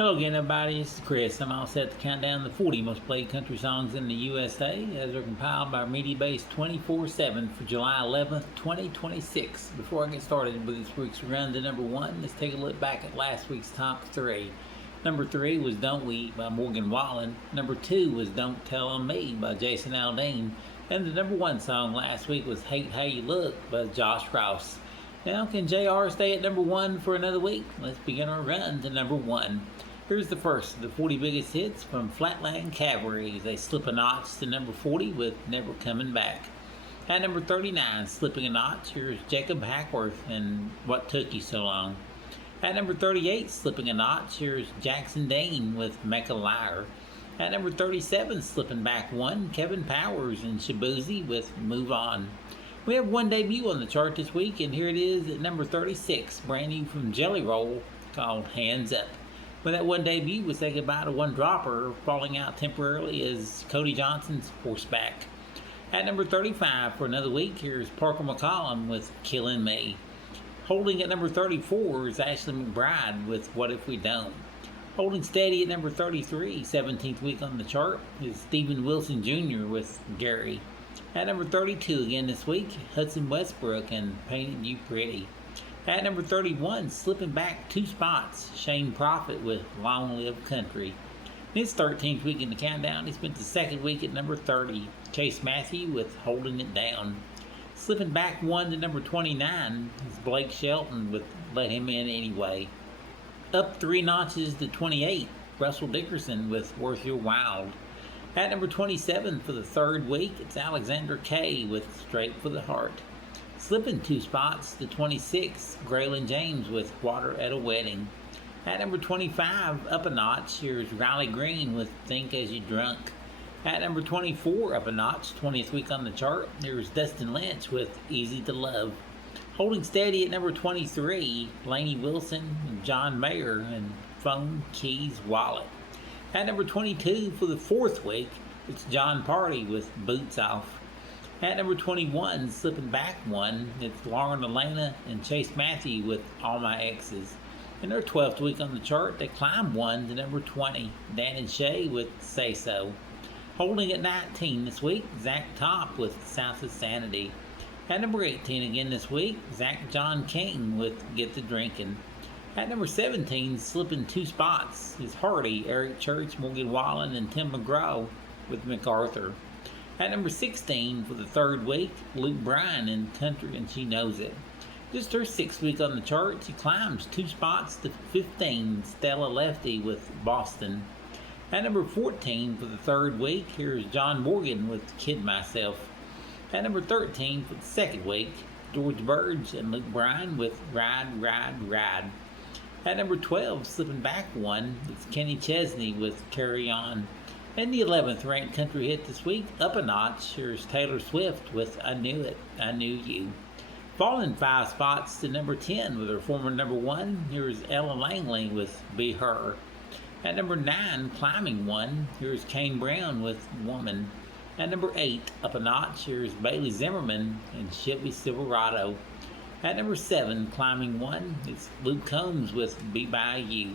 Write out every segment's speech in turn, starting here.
Hello again, everybody. This is Chris. I'm all set to count down the 40 most played country songs in the USA as they're compiled by Mediabase 24/7 for July 11th, 2026. Before I get started with this week's run to number one, let's take a look back at last week's top three. Number three was Don't We by Morgan Wallen. Number two was Don't Tell on Me by Jason Aldean. And the number one song last week was Hate How You Look by Josh Rouse. Now, can JR stay at number one for another week? Let's begin our run to number one. Here's the first of the 40 biggest hits from Flatland Cavalry. They slip a notch to number 40 with Never Coming Back. At number 39, slipping a notch, here's Jacob Hackworth and What Took You So Long. At number 38, slipping a notch, here's Jackson Dane with Make a Liar. At number 37, slipping back one, Kevin Powers and Shabuzi with Move On. We have one debut on the chart this week, and here it is at number 36, brand new from Jelly Roll, called Hands Up. With that one debut, we say goodbye to one dropper, falling out temporarily is Cody Johnson's Horseback. At number 35 for another week, here's Parker McCollum with Killing Me. Holding at number 34 is Ashley McBryde with What If We Don't. Holding steady at number 33, 17th week on the chart, is Stephen Wilson Jr. with Gary. At number 32 again this week, Hudson Westbrook and Painted You Pretty. At number 31, slipping back two spots, Shane Prophet with Long Live Country. In his 13th week in the countdown, he spent the second week at number 30, Chase Matthew with Holding It Down. Slipping back one to number 29 is Blake Shelton with Let Him In Anyway. Up three notches to 28, Russell Dickerson with Worth Your While. At number 27 for the third week, it's Alexander Kay with Straight for the Heart. Slipping two spots to 26, Graylin James with Water at a Wedding. At number 25, up a notch, here's Riley Green with Think As You Drunk. At number 24, up a notch, 20th week on the chart, here's Dustin Lynch with Easy to Love. Holding steady at number 23, Lainey Wilson, John Mayer, and Phone, Keys, Wallet. At number 22 for the fourth week, it's John Party with Boots Off. At number 21, slipping back one, it's Lauren Elena and Chase Matthew with All My Exes. In their 12th week on the chart, they climb one to number 20, Dan and Shay with Say So. Holding at 19 this week, Zach Top with South of Sanity. At number 18 again this week, Zach John King with Get the Drinkin'. At number 17, slipping two spots, is Hardy, Eric Church, Morgan Wallen, and Tim McGraw with MacArthur. At number 16 for the third week, Luke Bryan in Country and She Knows It. Just her sixth week on the chart, she climbs two spots to 15, Stella Lefty with Boston. At number 14 for the third week, here's John Morgan with Kid Myself. At number 13 for the second week, George Burge and Luke Bryan with Ride, Ride, Ride. At number 12, slipping back one, it's Kenny Chesney with Carry On. And the 11th ranked country hit this week, up a notch, here's Taylor Swift with I Knew It, I Knew You. Falling five spots to number 10 with her former number one, here's Ella Langley with Be Her. At number 9, climbing one, here's Kane Brown with Woman. At number 8, up a notch, here's Bailey Zimmerman and Chevy Silverado. At number 7, climbing one, it's Luke Combs with Be By You.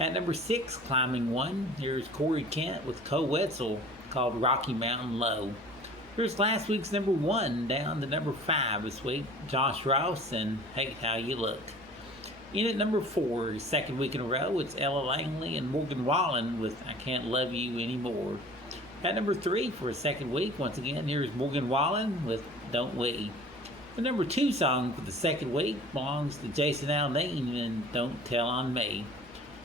At number 6, climbing one, here's Corey Kent with Co Wetzel called Rocky Mountain Low. Here's last week's number 1 down to number 5 this week, Josh Rouse and Hate How You Look. In at number 4, second week in a row, it's Ella Langley and Morgan Wallen with I Can't Love You Anymore. At number 3 for a second week, once again, here's Morgan Wallen with Don't We. The number 2 song for the second week belongs to Jason Aldean and Don't Tell on Me.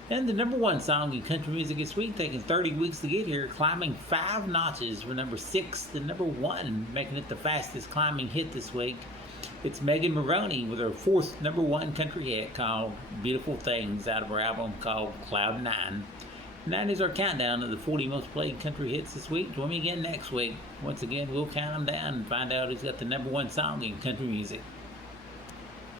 And the number 1 song in country music this week, taking 30 weeks to get here, climbing 5 notches from number 6 to number 1, making it the fastest climbing hit this week. It's Megan Moroney with her 4th number 1 country hit called Beautiful Things out of her album called Cloud 9. And that is our countdown of the 40 most played country hits this week. Join me again next week. Once again, we'll count them down and find out who's got the number 1 song in country music.